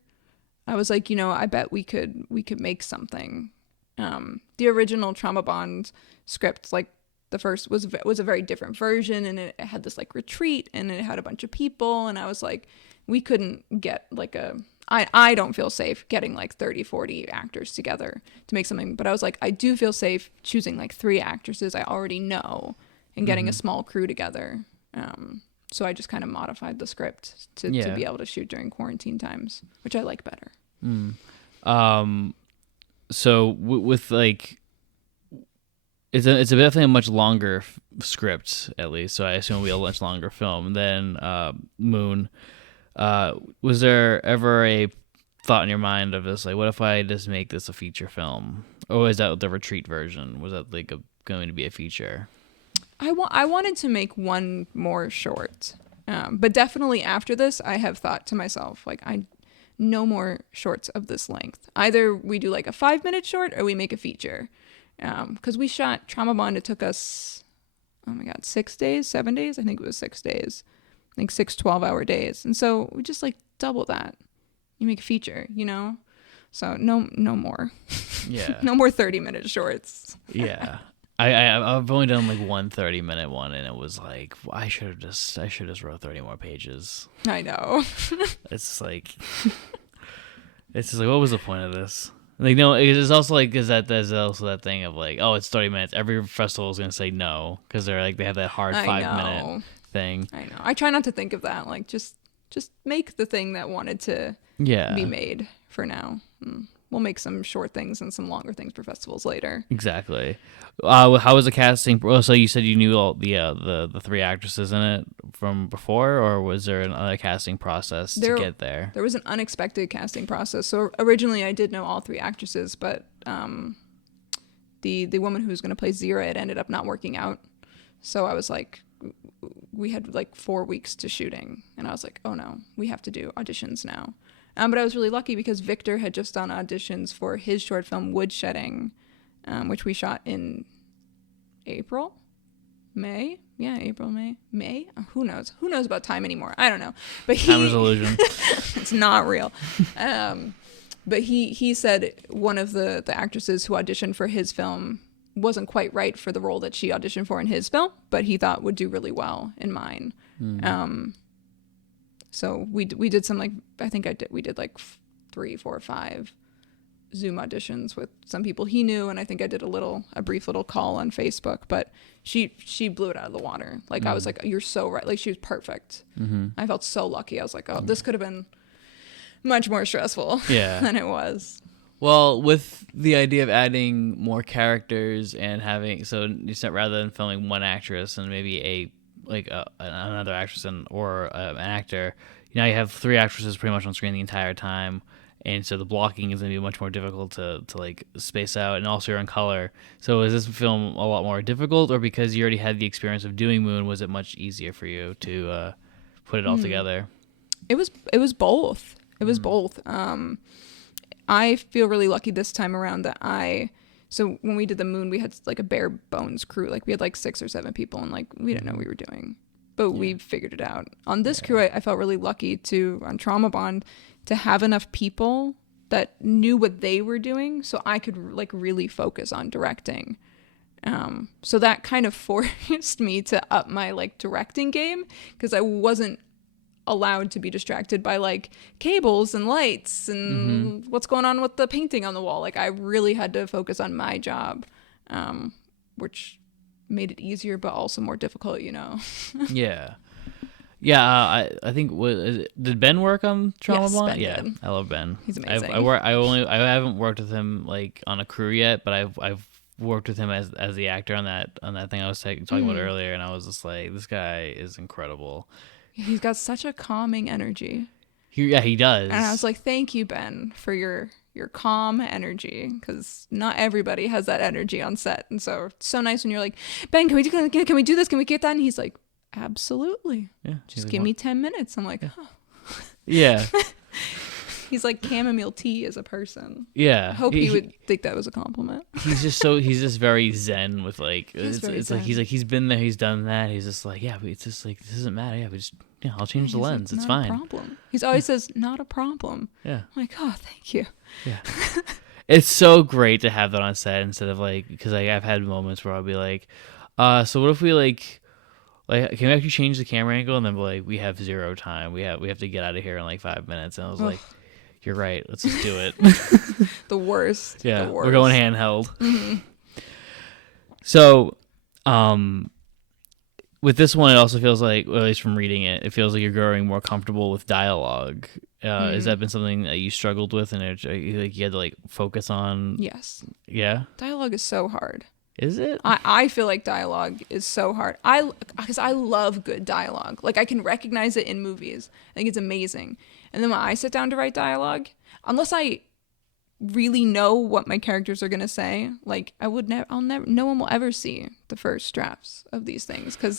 I was like, I bet we could make something. The original Trauma Bond script, like the first was a very different version, and it had this like retreat, and it had a bunch of people, and I was like, we couldn't get like I don't feel safe getting like 30, 40 actors together to make something, but I was like, I do feel safe choosing like 3 actresses I already know and getting a small crew together. So I just kind of modified the script to be able to shoot during quarantine times, which I like better. So with like, it's definitely a much longer script, at least. So I assume it'll be a much longer film than Moon. Was there ever a thought in your mind of this, like, what if I just make this a feature film? Or was that the retreat version? Was that like going to be a feature? I wanted to make one more short, but definitely after this, I have thought to myself, like, no more shorts of this length. Either we do like a 5-minute short or we make a feature. Because we shot Trauma Bond, it took us, oh my God, 6 days, 7 days? I think it was 6 days. I think 6 12-hour days. And so we just like double that. You make a feature, So no more. Yeah. No more 30-minute shorts. Yeah. I've only done like one 30-minute one, and it was like, I should have just wrote 30 more pages. I know. It's like, it's just like, what was the point of this? Like, no, it's also like, because there's also that thing of like, oh, it's 30 minutes. Every festival is gonna say no because they're like, they have that hard 5-minute thing. I know. I try not to think of that. Like, just make the thing that wanted to be made for now. We'll make some short things and some longer things for festivals later. Exactly. How was the casting? So you said you knew all the 3 actresses in it from before, or was there another casting process to get there? There was an unexpected casting process. So originally I did know all 3 actresses, but the woman who was going to play Zira, it ended up not working out. So I was like, we had like 4 weeks to shooting, and I was like, oh no, we have to do auditions now. But I was really lucky because Victor had just done auditions for his short film Woodshedding, which we shot in April, May. Yeah, April, May. Who knows? Who knows about time anymore? I don't know. But Time is illusion. it's not real. But he said one of the actresses who auditioned for his film wasn't quite right for the role that she auditioned for in his film, but he thought would do really well in mine. So we did some, like, I think we did like 3, 4, 5 Zoom auditions with some people he knew, and I think I did a brief little call on Facebook, but she blew it out of the water. Like, I was like, you're so right. Like, she was perfect. I felt so lucky. I was like, oh, this could have been much more stressful than it was. Well, with the idea of adding more characters and having, so you said rather than filming one actress and maybe another actress or an actor, now you have 3 actresses pretty much on screen the entire time. And so the blocking is going to be much more difficult to like space out, and also you're in color. So is this film a lot more difficult, or because you already had the experience of doing Moon, was it much easier for you to put it all together? It was both. It was both. I feel really lucky this time around that so when we did the Moon, we had like a bare bones crew. Like, we had like 6 or 7 people, and like, we didn't know what we were doing, but we figured it out. On this crew, I felt really lucky on Trauma Bond to have enough people that knew what they were doing, so I could like really focus on directing. So that kind of forced me to up my like directing game, because I wasn't allowed to be distracted by like cables and lights and what's going on with the painting on the wall. Like, I really had to focus on my job, which made it easier but also more difficult, you know. I think did Ben work on Trauma Bond? Ben did. I love Ben. He's amazing. I haven't worked with him like on a crew yet, but I've worked with him as the actor on that thing I was talking about earlier, and I was just like, this guy is incredible. He's got such a calming energy. He does. And I was like, thank you, Ben, for your calm energy, because not everybody has that energy on set. And so it's so nice when you're like, Ben, can we do this? Can we get that? And he's like, absolutely. Yeah. Just give me 10 minutes. I'm like, oh. Yeah. He's like chamomile tea as a person. Yeah. I hope he would think that was a compliment. He's just very zen with like, it's like, he's been there, he's done that. He's just like, yeah, but it's just like, this doesn't matter. Yeah, I'll change the lens. Like, it's fine. Not a problem. He's always says, not a problem. Yeah. I'm like, oh, thank you. Yeah. It's so great to have that on set instead of like, because I've had moments where I'll be like, so what if we like, can we actually change the camera angle? And then be like, we have 0 time. We have to get out of here in like 5 minutes. And I was like, you're right. Let's just do it. The worst. Yeah. The worst. We're going handheld. So, with this one, it also feels like, well, at least from reading it, it feels like you're growing more comfortable with dialogue. Has that been something that you struggled with, and like you had to like focus on? Yes. Yeah. Dialogue is so hard. Is it? I feel like dialogue is so hard. Because I love good dialogue. Like, I can recognize it in movies. I think it's amazing. And then when I sit down to write dialogue, unless I really know what my characters are gonna say, like, no one will ever see the first drafts of these things, because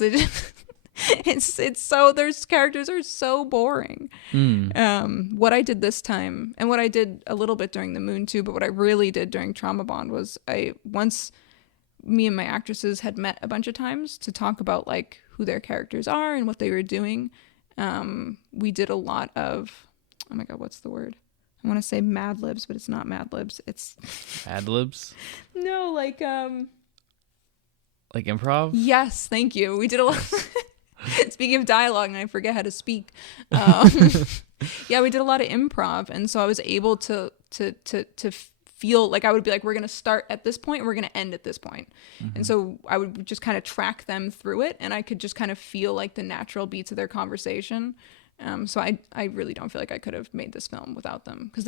it's so, those characters are so boring. What I did this time, and what I did a little bit during the Moon too, but what I really did during Trauma Bond was, once me and my actresses had met a bunch of times to talk about like who their characters are and what they were doing, we did a lot of, oh my god, what's the word? I want to say Mad Libs, but it's not Mad Libs. It's Ad libs. No, like improv. Yes, thank you. We did a lot. Speaking of dialogue, and I forget how to speak. Yeah, we did a lot of improv, and so I was able to feel like, I would be like, we're gonna start at this point, and we're gonna end at this point. And so I would just kind of track them through it, and I could just kind of feel like the natural beats of their conversation. So I really don't feel like I could have made this film without them, because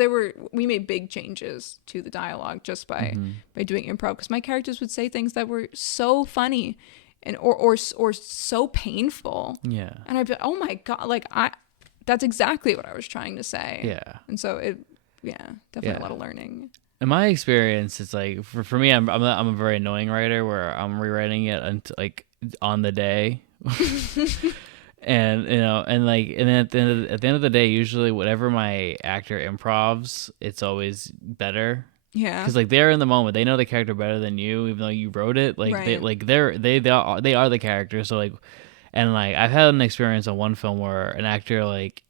we made big changes to the dialogue just by doing improv, because my characters would say things that were so funny and or so painful. Yeah. And I'd be like, oh my god, like that's exactly what I was trying to say. Yeah. And so definitely a lot of learning. In my experience, it's like for me, I'm a very annoying writer where I'm rewriting it like on the day. And and then at the end of the day, usually whatever my actor improvs, it's always better. Yeah. Because like they're in the moment, they know the character better than you, even though you wrote it. Like Right. they are the character. So like, and like I've had an experience on one film where an actor like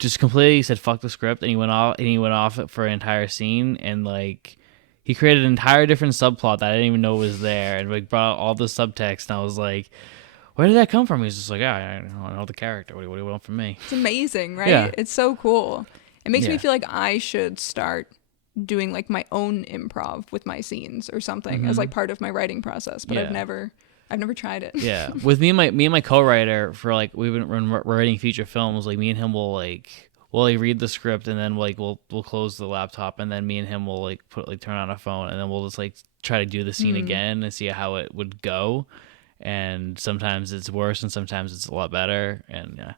just completely said fuck the script, and he went off for an entire scene, and like he created an entire different subplot that I didn't even know was there, and like brought out all the subtext, and I was like, where did that come from? He's just like, yeah, I know the character. What do you want from me? It's amazing, right? Yeah. It's so cool. It makes me Yeah. feel like I should start doing like my own improv with my scenes or something as like part of my writing process, but Yeah. I've never tried it. Yeah, with me and my co-writer for like when we're writing feature films, like me and him will like we'll like read the script, and then like we'll close the laptop, and then me and him will like turn on a phone, and then we'll just like try to do the scene again and see how it would go, and sometimes it's worse and sometimes it's a lot better, and yeah,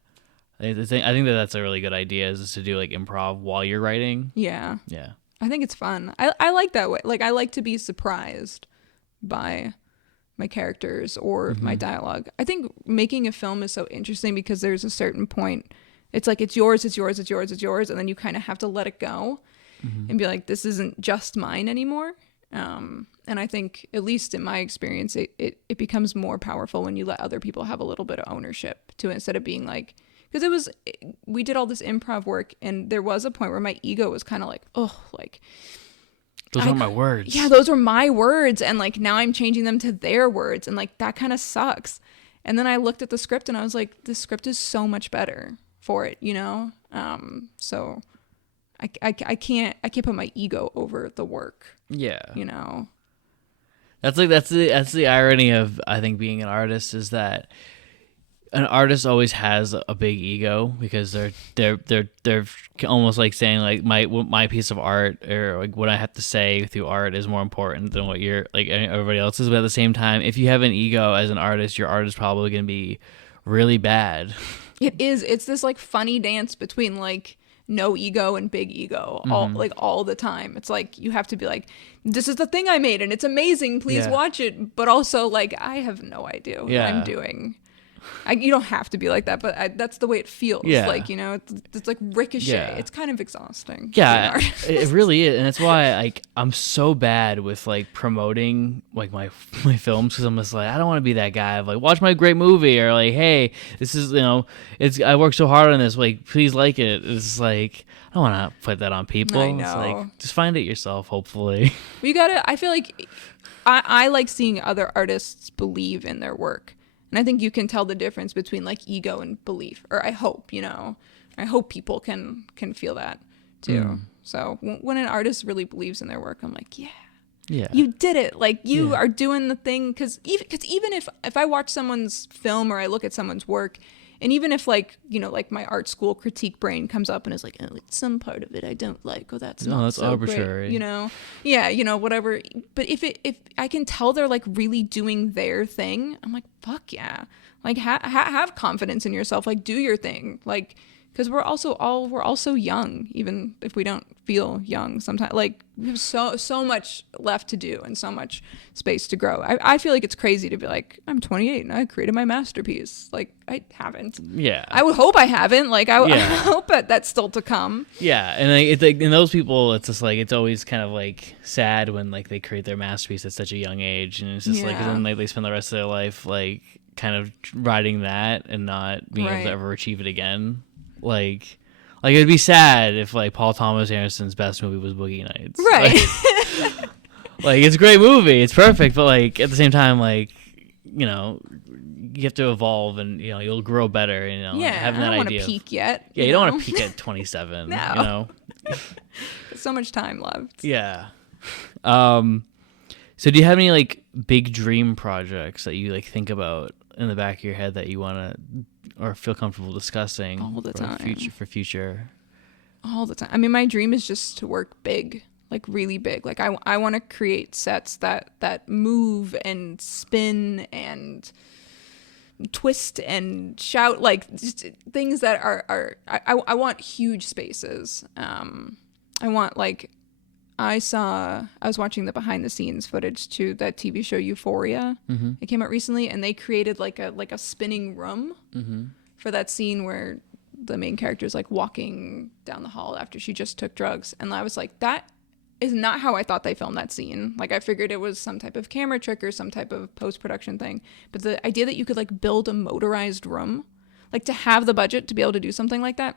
I think that that's a really good idea, is to do like improv while you're writing. Yeah. Yeah. I think it's fun. I like that way. Like I like to be surprised by my characters or my dialogue. I think making a film is so interesting because there's a certain point, it's like it's yours, it's yours, it's yours, it's yours, and then you kind of have to let it go and be like, this isn't just mine anymore. And I think, at least in my experience, it becomes more powerful when you let other people have a little bit of ownership to it, instead of being like, because we did all this improv work, and there was a point where my ego was kind of like, oh, like, Those are my words. yeah, those were my words, and like now I'm changing them to their words, and like that kind of sucks. And then I looked at the script and I was like, this script is so much better for it, you know? So I can't put my ego over the work, Yeah. you know? That's the irony of, I think, being an artist, is that an artist always has a big ego, because they're almost like saying like my piece of art, or like what I have to say through art, is more important than what you're like everybody else's. But at the same time, if you have an ego as an artist, your art is probably going to be really bad. It is. It's this like funny dance between like no ego and big ego all the time. It's like you have to be like, this is the thing I made and it's amazing, please watch it, but also like I have no idea what I'm doing. You don't have to be like that, but that's the way it feels. Yeah. Like, you know, it's like ricochet. Yeah. It's kind of exhausting. Yeah, it really is, and that's why like I'm so bad with like promoting like my films, because I'm just like, I don't want to be that guy of like, watch my great movie, or like, hey, this is, you know, I worked so hard on this, like, please like it. It's like, I don't want to put that on people. I know. It's like, just find it yourself, hopefully. You gotta. I feel like I like seeing other artists believe in their work. And I think you can tell the difference between like ego and belief, or I hope, you know, I hope people can feel that too. So when an artist really believes in their work, I'm like, yeah, you did it. Like you are doing the thing. Cause even if I watch someone's film or I look at someone's work, and even if like, you know, like my art school critique brain comes up and is like, oh, it's some part of it I don't like, oh, that's not that's so arbitrary, great, you know? Yeah, you know, whatever. But if I can tell they're like really doing their thing, I'm like, fuck yeah. Like have confidence in yourself, like do your thing. Like, because we're also young, even if we don't feel young sometimes. Like we have so much left to do and so much space to grow. I feel like it's crazy to be like, I'm 28 and I created my masterpiece. Like I haven't. Yeah. I would hope I haven't. Like I hope that's still to come. Yeah, and like, it's like, in those people, it's just like, it's always kind of like sad when like they create their masterpiece at such a young age, and it's just like, then like they spend the rest of their life like kind of riding that and not being able to ever achieve it again. Like it'd be sad if like Paul Thomas Anderson's best movie was Boogie Nights. Right. Like it's a great movie, it's perfect, but like at the same time, like, you know, you have to evolve, and you know, you'll grow better, you know. Yeah, having I that don't want idea to peak yet. Yeah, you don't want to peak at 27. No. You know. There's so much time left. Yeah. So do you have any like big dream projects that you like think about in the back of your head that you want to or feel comfortable discussing all the time for future? All the time. I mean, my dream is just to work big, like really big. Like I want to create sets that move and spin and twist and shout, like just things that are I want huge spaces. I want like I was watching the behind the scenes footage to that TV show Euphoria. It came out recently, and they created like a spinning room for that scene where the main character is like walking down the hall after she just took drugs. And I was like, that is not how I thought they filmed that scene. Like, I figured it was some type of camera trick or some type of post-production thing. But the idea that you could, like, build a motorized room, like, to have the budget to be able to do something like that,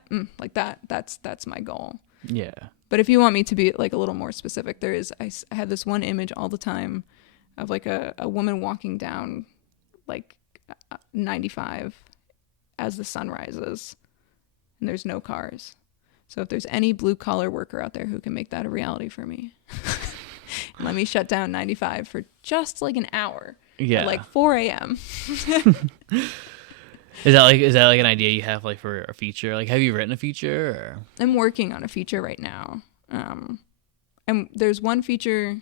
that's my goal. Yeah. But if you want me to be, like, a little more specific, I have this one image all the time of, like, a woman walking down, like, 95 as the sun rises, and there's no cars. So if there's any blue-collar worker out there who can make that a reality for me, let me shut down 95 for just like an hour. Yeah. At like 4 a.m. Is that like an idea you have, like, for a feature? Like, have you written a feature? Or? I'm working on a feature right now. And there's one feature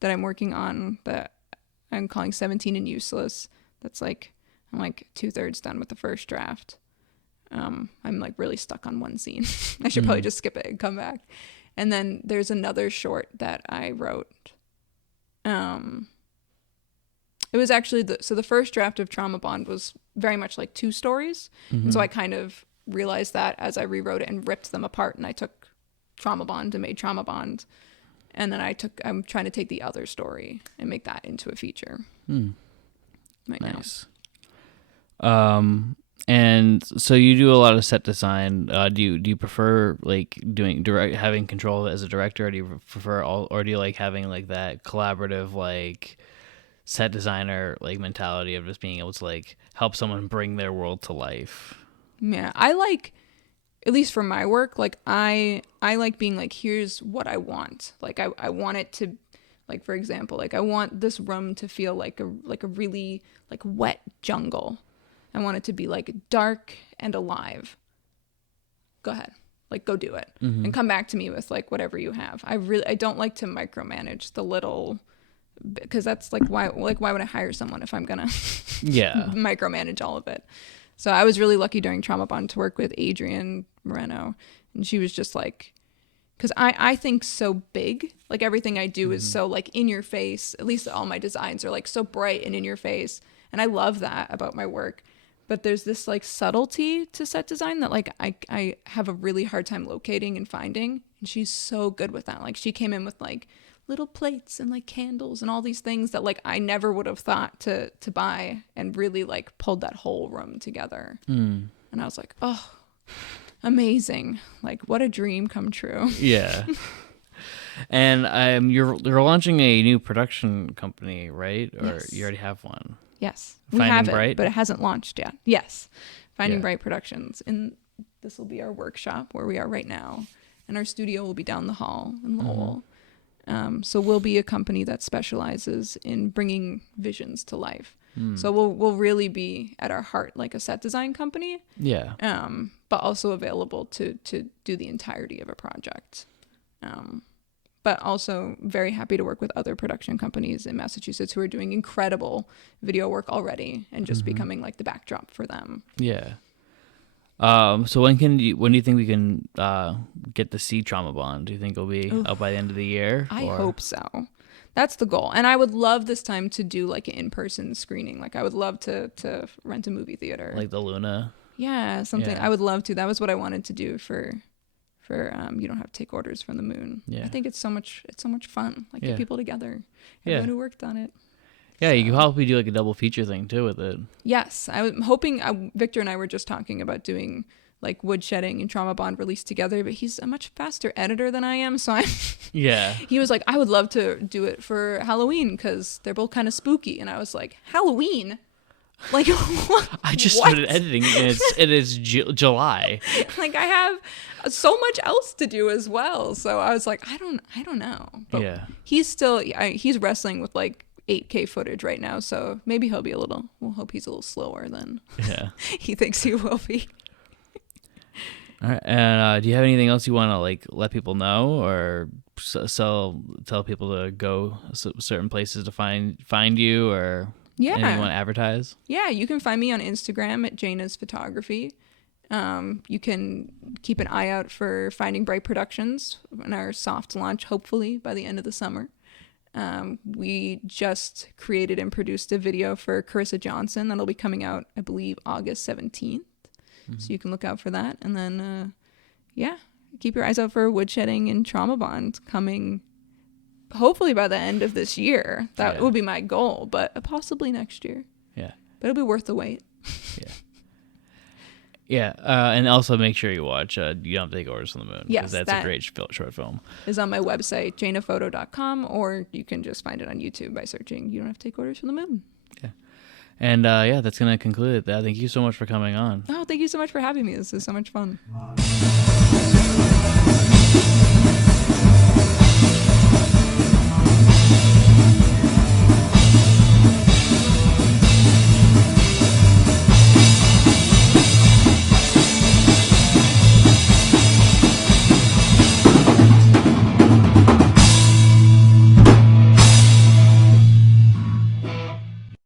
that I'm working on that I'm calling 17 and Useless. That's like, I'm like 2/3 done with the first draft. I'm like really stuck on one scene. I should probably just skip it and come back. And then there's another short that I wrote. It was actually the first draft of Trauma Bond was very much like 2 stories. And so I kind of realized that as I rewrote it and ripped them apart, and I took Trauma Bond and made Trauma Bond. And then I'm trying to take the other story and make that into a feature. Right nice. Now. And so you do a lot of set design. Do you prefer like having control as a director, or do you prefer or do you like having like that collaborative like set designer like mentality of just being able to like help someone bring their world to life? Yeah, I like, at least for my work, like I like being like, here's what I want. Like I want it to, like, for example, like I want this room to feel like a really like wet jungle. I want it to be like dark and alive. Go ahead. Like, go do it. And come back to me with like whatever you have. I don't like to micromanage the little, because that's like why would I hire someone if I'm gonna micromanage all of it? So I was really lucky during Trauma Bond to work with Adrienne Moreno, and she was just like, because I think so big, like everything I do is so like in your face. At least all my designs are like so bright and in your face, and I love that about my work. But there's this like subtlety to set design that like I have a really hard time locating and finding. And she's so good with that. Like, she came in with like little plates and like candles and all these things that like I never would have thought to buy, and really like pulled that whole room together. And I was like, oh, amazing. Like, what a dream come true. Yeah. And you're launching a new production company, right? Or Yes. you already have one? Yes, Finding we have Bright? it, but it hasn't launched yet. Yes, Finding Bright Productions. And this will be our workshop where we are right now. And our studio will be down the hall in Lowell. So we'll be a company that specializes in bringing visions to life. So we'll really be at our heart like a set design company. Yeah. But also available to do the entirety of a project. But also very happy to work with other production companies in Massachusetts who are doing incredible video work already, and just becoming like the backdrop for them. Yeah. So when do you think we can get to see Trauma Bond? Do you think it'll be out by the end of the year? I hope so. That's the goal. And I would love this time to do like an in-person screening. Like, I would love to rent a movie theater. Like the Luna? Yeah, something. Yeah. I would love to. That was what I wanted to do for You Don't Have to Take Orders from the Moon. Yeah. I think it's so much fun. Like, get people together. Yeah. Everyone who worked on it. Yeah, you could probably do like a double feature thing too with it. Yes, I was hoping. Victor and I were just talking about doing like Woodshedding and Trauma Bond released together, but he's a much faster editor than I am, so he was like, I would love to do it for Halloween because they're both kind of spooky, and I was like, Halloween? Like, what? I just started editing, and it is July. Like, I have so much else to do as well, so I was like, I don't know. But he's wrestling with like 8K footage right now, so maybe we'll hope he's a little slower than he thinks he will be. All right. And do you have anything else you want to like let people know, or tell people to go certain places to find you, or anything you want to advertise? Yeah, you can find me on Instagram at Jaina's Photography. You can keep an eye out for Finding Bright Productions and our soft launch, hopefully by the end of the summer. We just created and produced a video for Carissa Johnson that'll be coming out, I believe, August 17th. So you can look out for that. And then, keep your eyes out for Woodshedding and Trauma Bond coming hopefully by the end of this year. That Yeah. would be my goal, but possibly next year. Yeah. But it'll be worth the wait. Yeah. Yeah, and also make sure you watch You Don't Have to Take Orders from the Moon. Yes, that's that a great short film. is on my website, jainaphoto.com, or you can just find it on YouTube by searching You Don't Have to Take Orders from the Moon. Yeah. And yeah, that's going to conclude it. Thank you so much for coming on. Oh, thank you so much for having me. This is so much fun.